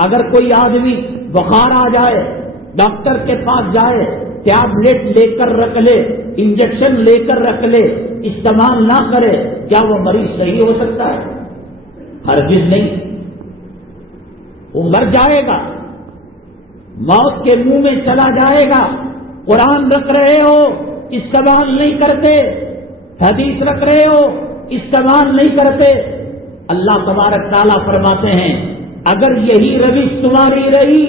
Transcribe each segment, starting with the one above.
اگر کوئی آدمی بخار آ جائے ڈاکٹر کے پاس جائے، ٹیبلٹ لے کر رکھ لے، انجیکشن لے کر رکھ لے، استعمال نہ کرے، کیا وہ مریض صحیح ہو سکتا ہے؟ ہرگز نہیں، وہ مر جائے گا، موت کے منہ میں چلا جائے گا۔ قرآن رکھ رہے ہو استعمال نہیں کرتے، حدیث رکھ رہے ہو استعمال نہیں کرتے۔ اللہ تبارک تعالیٰ فرماتے ہیں اگر یہی روش تمہاری رہی،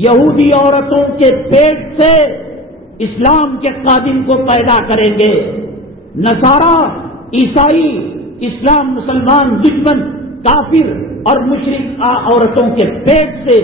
یہودی عورتوں کے پیٹ سے اسلام کے قادم کو پیدا کریں گے، نصارہ، عیسائی، اسلام مسلمان دشمن کافر اور مشرک عورتوں کے پیٹ سے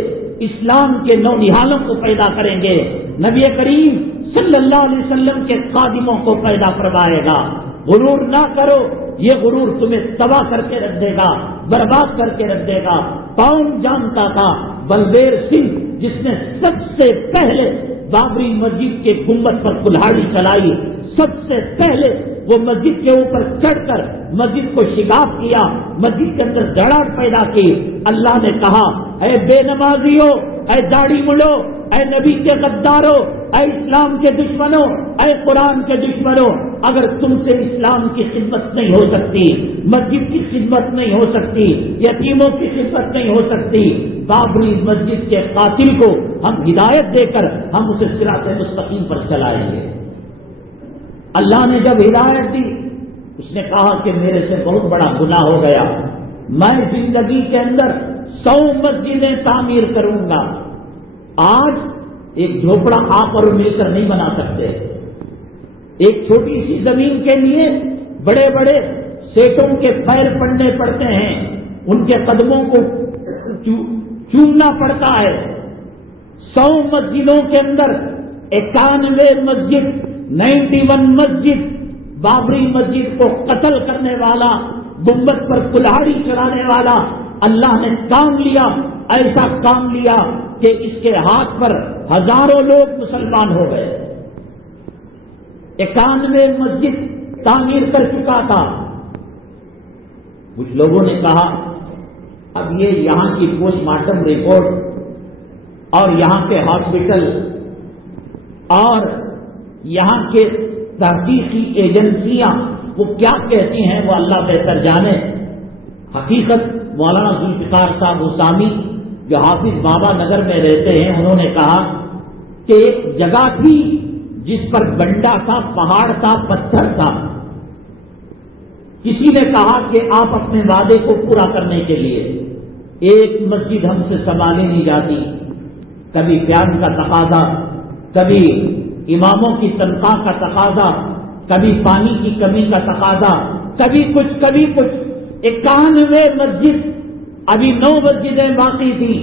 اسلام کے نونہالوں کو پیدا کریں گے، نبی کریم صلی اللہ علیہ وسلم کے خادموں کو پیدا فرمائے گا۔ غرور نہ کرو، یہ غرور تمہیں تباہ کر کے رکھ دے گا، برباد کر کے رکھ دے گا۔ کون جانتا تھا بلبیر سنگھ جس نے سب سے پہلے بابری مسجد کے گنبد پر کلہاڑی چلائی، سب سے پہلے وہ مسجد کے اوپر چڑھ کر مسجد کو شگاف کیا، مسجد کے اندر دھڑاک پیدا کی۔ اللہ نے کہا اے بے نمازیوں، اے داڑھی مڑو، اے نبی کے غداروں، اے اسلام کے دشمنوں، اے قرآن کے دشمنوں، اگر تم سے اسلام کی خدمت نہیں ہو سکتی، مسجد کی خدمت نہیں ہو سکتی، یتیموں کی خدمت نہیں ہو سکتی، بابری مسجد کے قاتل کو ہم ہدایت دے کر ہم اسے صراط مستقیم پر چلائیں گے۔ اللہ نے جب ہدایت دی، اس نے کہا کہ میرے سے بہت بڑا گناہ ہو گیا، میں زندگی کے اندر 100 مسجدیں تعمیر کروں گا۔ آج ایک جھوپڑا آپ اور مل کر نہیں بنا سکتے، ایک چھوٹی سی زمین کے لیے بڑے بڑے سیٹوں کے پیر پڑنے پڑتے ہیں، ان کے قدموں کو چومنا پڑتا ہے۔ 100 مسجدوں کے اندر 91 مسجد 91 مسجد بابری مسجد کو قتل کرنے والا، گنبد پر کلہاڑی چلانے والا اللہ نے کام لیا، ایسا کام لیا کہ اس کے ہاتھ پر ہزاروں لوگ مسلمان ہو گئے۔ 91 مسجد تعمیر کر چکا تھا۔ کچھ لوگوں نے کہا اب یہ یہاں کی پوسٹ مارٹم رپورٹ اور یہاں کے ہاسپٹل اور یہاں کے تحقیقی ایجنسیاں وہ کیا کہتی ہیں وہ اللہ بہتر جانے۔ حقیقت مولانا ذوالفقار صاحب حسامی جو حافظ بابا نگر میں رہتے ہیں، انہوں نے کہا کہ ایک جگہ تھی جس پر گنڈا تھا، پہاڑ تھا، پتھر تھا۔ کسی نے کہا کہ آپ اپنے وعدے کو پورا کرنے کے لیے ایک مسجد ہم سے سنبھالی نہیں جاتی، کبھی پیان کا تقاضا، کبھی اماموں کی تنخواہ کا تقاضا، کبھی پانی کی کمی کا تقاضا، کبھی کچھ 91 مسجد، ابھی 9 مسجدیں باقی تھی۔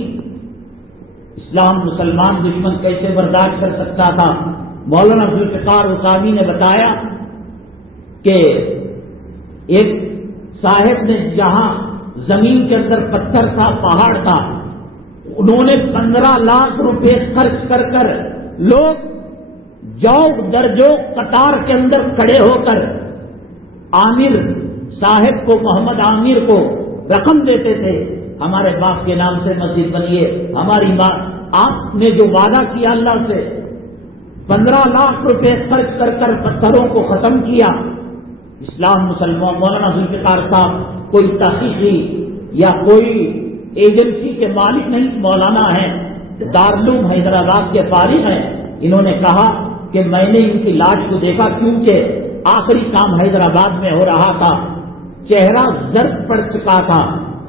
اسلام مسلمان دشمن کیسے برداشت کر سکتا تھا؟ مولانا ذوالفقار حسامی نے بتایا کہ ایک صاحب نے جہاں زمین کے اندر پتھر تھا، پہاڑ تھا، انہوں نے 15 لاکھ روپے خرچ کر لوگ جوگ درجو قطار کے اندر کھڑے ہو کر عامر صاحب کو، محمد عامر کو رقم دیتے تھے، ہمارے باپ کے نام سے مسجد بنیے، ہماری ماں، آپ نے جو وعدہ کیا اللہ سے 15 لاکھ روپے خرچ کر پتھروں کو ختم کیا۔ اسلام مسلمان مولانا ذوالفقار صاحب کوئی تحقیقی یا کوئی ایجنسی کے مالک نہیں، مولانا ہیں، دارالعلوم حیدرآباد کے فارغ ہیں۔ انہوں نے کہا کہ میں نے ان کی لاش کو دیکھا، کیونکہ آخری کام حیدرآباد میں ہو رہا تھا، چہرہ زرد پڑ چکا تھا،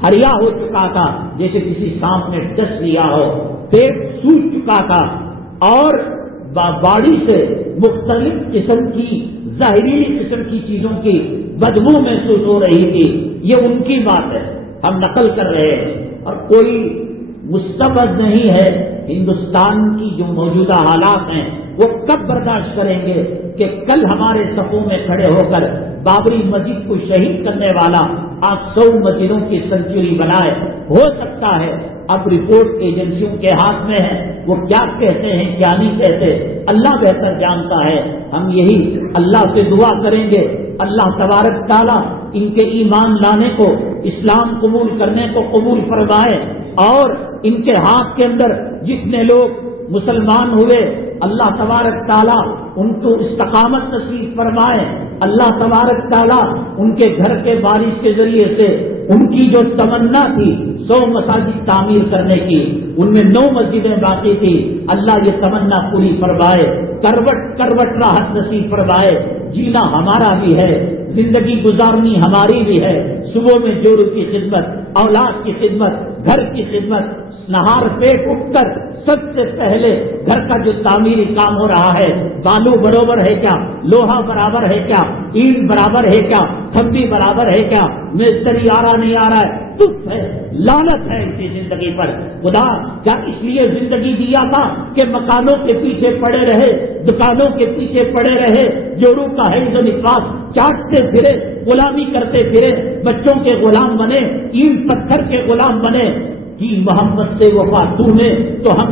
ہریا ہو چکا تھا جیسے کسی سانپ نے ڈس لیا ہو، پیٹ سوج چکا تھا اور باڑی سے مختلف قسم کی ظاہری قسم کی چیزوں کی بدبو محسوس ہو رہی تھی۔ یہ ان کی بات ہے، ہم نقل کر رہے ہیں، اور کوئی مستبد نہیں ہے۔ ہندوستان کی جو موجودہ حالات ہیں وہ کب برداشت کریں گے کہ کل ہمارے صفوں میں کھڑے ہو کر بابری مسجد کو شہید کرنے والا آج 100 مسجدوں کی سنچری بنائے؟ ہو سکتا ہے اب رپورٹ ایجنسیوں کے ہاتھ میں ہے، وہ کیا کہتے ہیں کیا نہیں کہتے اللہ بہتر جانتا ہے۔ ہم یہی اللہ سے دعا کریں گے اللہ تبارک تعالیٰ ان کے ایمان لانے کو، اسلام قبول کرنے کو قبول فرمائے اور ان کے ہاتھ کے اندر جتنے لوگ مسلمان ہوئے اللہ تبارک تعالیٰ ان کو استقامت نصیب فرمائے. اللہ تبارک تعالیٰ ان کے گھر کے بارش کے ذریعے سے ان کی جو تمنا تھی 100 مساجد تعمیر کرنے کی، ان میں 9 مسجدیں باقی تھی. اللہ یہ تمنا پوری فرمائے، کروٹ کروٹ راحت نصیب فرمائے. جینا ہمارا بھی ہے، زندگی گزارنی ہماری بھی ہے. صبح میں جوڑوں کی خدمت، اولاد کی خدمت، گھر کی خدمت، نہار پیٹ اٹھ کر سب سے پہلے گھر کا جو تعمیری کام ہو رہا ہے، بالو برابر ہے کیا، لوہا برابر ہے کیا، اینٹ برابر ہے کیا، تھمبی برابر ہے کیا، مستری آ رہا نہیں آ رہا ہے، دکھ ہے، لعنت ہے اسی زندگی پر. خدا کیا اس لیے زندگی دیا تھا کہ مکانوں کے پیچھے پڑے رہے، دکانوں کے پیچھے پڑے رہے، جوڑوں کا حیض و نفاس چاٹتے پھرے، غلامی کرتے پھرے، بچوں کے غلام بنے، اینٹ پتھر کے غلام بنے. جی محمد سے وفا تو نے تو ہم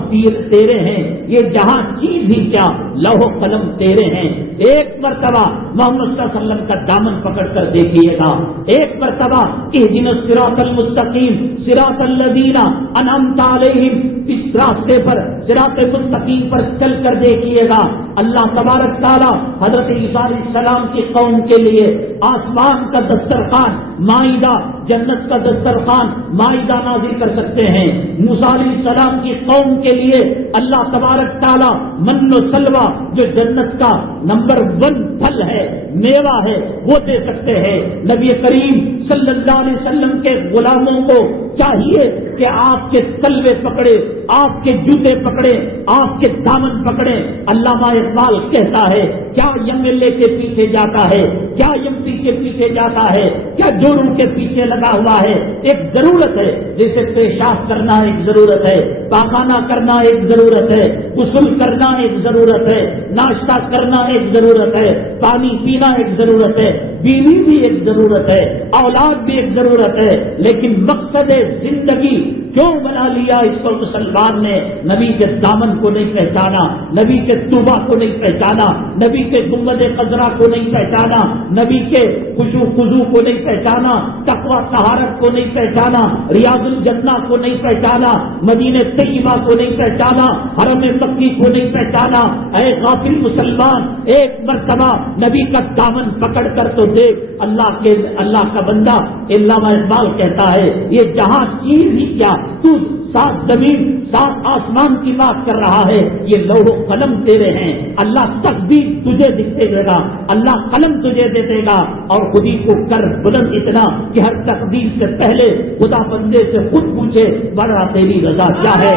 تیرے ہیں، یہ جہاں چیز ہی کیا لوح و قلم تیرے ہیں. ایک مرتبہ محمد صلی اللہ علیہ وسلم کا دامن پکڑ کر دیکھیے گا، ایک مرتبہ اہدنا الصراط المستقیم صراط الذین انعمت علیہم، اس راستے پر صراط مستقیم پر چل کر دیکھیے گا. اللہ تبارک تعالیٰ حضرت عیسیٰ علیہ السلام کی قوم کے لیے آسمان کا دسترخوان، مائدہ، جنت کا دسترخوان مائدہ نازل کر سکتے ہیں. موسیٰ علیہ السلام کی قوم کے لیے اللہ تبارک تعالیٰ من و سلوہ جو جنت کا نمبر 1 پھل ہے، میوہ ہے، وہ دے سکتے ہیں. نبی کریم صلی اللہ علیہ وسلم کے غلاموں کو چاہیے کہ آپ کے تلوے پکڑے، آپ کے جوتے پکڑے، آپ کے دامن پکڑے. علامہ اقبال کہتا ہے کیا MLA کے پیچھے جاتا ہے، کیا MP کے پیچھے جاتا ہے، کیا جوروں کے پیچھے لگا ہوا ہے. ایک ضرورت ہے، جیسے پیشاب کرنا ایک ضرورت ہے، پاخانہ کرنا ایک ضرورت ہے، غسل کرنا ایک ضرورت ہے، ناشتہ کرنا ایک ضرورت ہے، پانی پینا ایک ضرورت ہے، بیوی بھی ایک ضرورت ہے، اولاد بھی ایک ضرورت ہے. لیکن مقصد زندگی کیوں بنا لیا اس کو مسلمان نے؟ نبی کے دامن کو نہیں پہچانا، نبی کے طوبہ کو نہیں پہچانا، نبی کے گنبد خضرا کو نہیں پہچانا، نبی کے خشوع خضوع کو نہیں پہچانا، تقویٰ طہارت کو نہیں پہچانا، ریاض الجنہ کو نہیں پہچانا، مدینہ طیبہ کو نہیں پہچانا، حرم مکی کو نہیں پہچانا. اے غافل مسلمان، ایک مرتبہ نبی کا دامن پکڑ کر تو دیکھ. اللہ کا بندہ علامہ اقبال کہتا ہے یہ جہاں چیز ہی کیا، تو 7 زمین 7 آسمان کی بات کر رہا ہے، یہ لوح و قلم تیرے ہیں. اللہ تقدیر تجھے دکھتے دے گا، اللہ قلم تجھے دے دے گا. اور خودی کو کر بلند اتنا کہ ہر تقدیر سے پہلے خدا بندے سے خود پوچھے بڑا تیری رضا کیا ہے.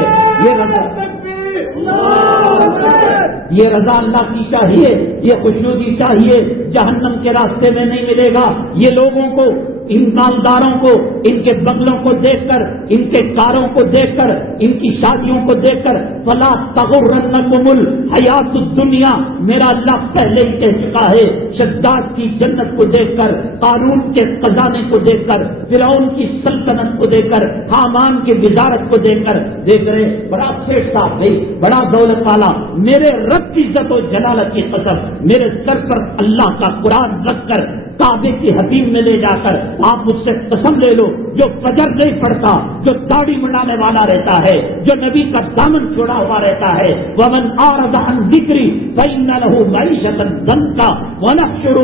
یہ رضا اللہ کی چاہیے، یہ خوشنودی چاہیے، جہنم کے راستے میں نہیں ملے گا. یہ لوگوں کو، ان مالداروں کو، ان کے بنگلوں کو دیکھ کر، ان کے کاروں کو دیکھ کر، ان کی شادیوں کو دیکھ کر فلا تغرنکم الحیات الدنیا، میرا اللہ پہلے ہی کہہ چکا ہے. شداد کی جنت کو دیکھ کر، قارون کے خزانے کو دیکھ کر، فرعون کی سلطنت کو دیکھ کر، حامان کی وزارت کو دیکھ کر دیکھ رہے بڑا سیٹ صاحب بھائی، بڑا دولت والا، میرے رب کی عزت و جلالت کی قسم، میرے سر پر اللہ کا قرآن رکھ کر کعبے کی حتیم میں لے جا کر آپ مجھ سے قسم لے لو، جو فجر نہیں پڑتا، جو داڑھی منڈانے والا رہتا ہے، جو نبی کا دامن چھوڑا ہوا رہتا ہے، ومن اعرض عن ذکری فإن له معیشۃ ضنکا ونحشرہ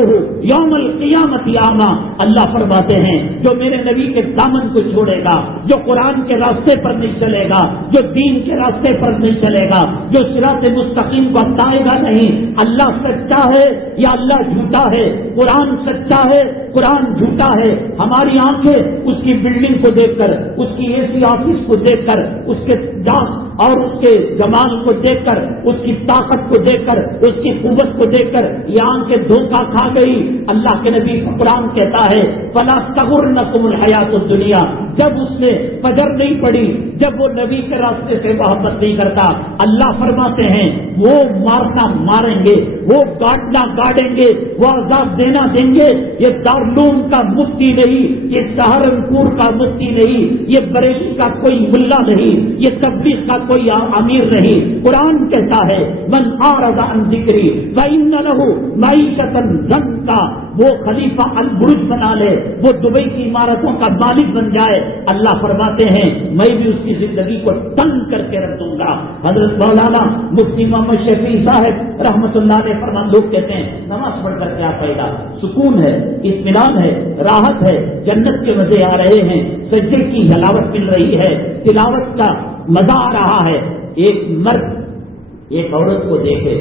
یوم القیامۃ اعمی. اللہ فرماتے ہیں جو میرے نبی کے دامن کو چھوڑے گا، جو قرآن کے راستے پر نہیں چلے گا، جو دین کے راستے پر نہیں چلے گا، جو صراط مستقیم کو اپنائے گا نہیں. اللہ سچا ہے یا اللہ جھوٹا ہے؟ قرآن سچا ہے، قرآن جھوٹا ہے. ہماری آنکھیں اس کی بلڈنگ کو دیکھ کر، اس کی AC آفس کو دیکھ کر، اس کے جاس اور اس کے جمال کو دیکھ کر، اس کی طاقت کو دیکھ کر، اس کی قوت کو دیکھ کر یہ آنکھیں دھوکہ کھا گئی. اللہ کے نبی قرآن کہتا ہے فلا تغرنکم الحیات الدنیا. جب اس نے فجر نہیں پڑی، جب وہ نبی کے راستے سے محبت نہیں کرتا، اللہ فرماتے ہیں وہ مارنا ماریں گے، وہ گاڑنا گاڑیں گے، وہ عذاب دینا دیں گے. یہ دارالعلوم کا مفتی نہیں، یہ سہارنپور کا مفتی نہیں، یہ بریلی کا کوئی ملا نہیں، یہ تبلیغ کا کوئی امیر نہیں. قرآن کہتا ہے من اعرض عن ذکری فإن له معیشۃ ضنکا. وہ خلیفہ البرج بنا لے، وہ دبئی کی عمارتوں کا مالک بن جائے، اللہ فرماتے ہیں میں بھی اس کی زندگی کو تنگ کر کے رکھ دوں گا۔ حضرت مولانا مفتی محمد شفیع صاحب رحمۃ اللہ علیہ فرمان، لوگ کہتے ہیں نماز پڑھ کر کیا فائدہ، سکون ہے، اطمینان ہے، راحت ہے، جنت کے مزے آ رہے ہیں، سجدے کی حلاوت مل رہی ہے، تلاوت کا مزہ آ رہا ہے۔ ایک مرد ایک عورت کو دیکھے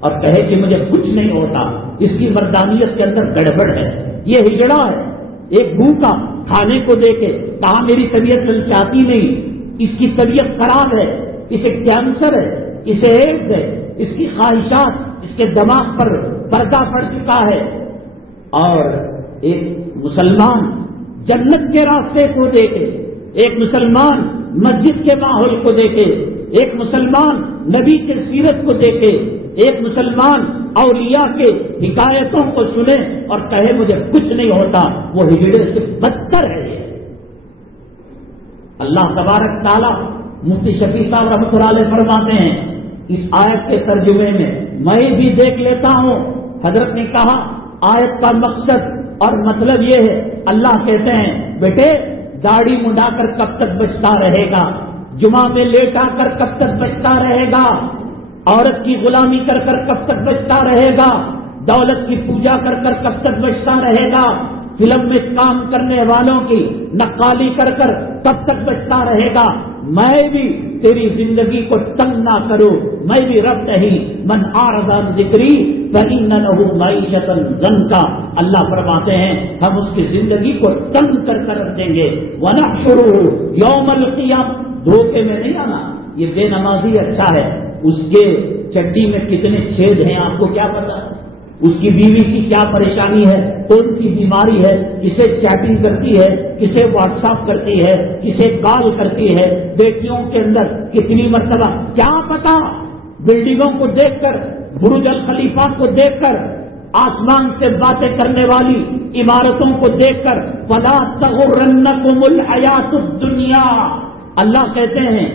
اور کہے کہ مجھے کچھ نہیں ہوتا، اس کی مردانیت کے اندر گڑبڑ ہے، یہ ہجڑا ہے۔ ایک بھوکا کھانے کو دیکھے کہا میری طبیعت چلچاتی نہیں، اس کی طبیعت خراب ہے، اسے کینسر ہے، اسے ایڈز ہے، اس کی خواہشات اس کے دماغ پر پردہ پڑ چکا ہے۔ اور ایک مسلمان جنت کے راستے کو دیکھے، ایک مسلمان مسجد کے ماحول کو دیکھے، ایک مسلمان نبی کے سیرت کو دیکھے، ایک مسلمان اولیاء کے حکایتوں کو سنے اور کہے مجھے کچھ نہیں ہوتا، وہ ہجڑے سے بدتر ہے۔ اللہ تبارک تعالیٰ مفتی شفیع صاحب رحمۃ اللہ علیہ فرماتے ہیں اس آیت کے ترجمے میں بھی دیکھ لیتا ہوں۔ حضرت نے کہا آیت کا مقصد اور مطلب یہ ہے، اللہ کہتے ہیں بیٹے داڑھی مڈا کر کب تک بچتا رہے گا، جمعہ میں لیٹا کر کب تک بچتا رہے گا، عورت کی غلامی کر کر کب تک بچتا رہے گا، دولت کی پوجا کر کر کب تک بچتا رہے گا، فلم میں کام کرنے والوں کی نقالی کر کر کب تک بچتا رہے گا۔ میں بھی تیری زندگی کو تنگ نہ کروں، میں بھی رب نہیں، من اعرض عن ذکری فإن له معیشۃ ضنکا، اللہ فرماتے ہیں ہم اس کی زندگی کو تنگ کر کر رکھ دیں گے۔ ونحشره یوم القیامہ، دھوکے میں نہیں آنا، یہ بے نمازی اچھا ہے، اس کے چڈی میں کتنے چھید ہیں آپ کو کیا پتا، اس کی بیوی کی کیا پریشانی ہے، کون سی بیماری ہے، کسے چیٹنگ کرتی ہے، کسے واٹس ایپ کرتی ہے، کسے کال کرتی ہے، بیٹیوں کے اندر کتنی مرتبہ کیا پتا۔ بلڈنگوں کو دیکھ کر، برج الخلیفہ کو دیکھ کر، آسمان سے باتیں کرنے والی عمارتوں کو دیکھ کر فلا تغرنکم الحیات الدنیا، اللہ کہتے ہیں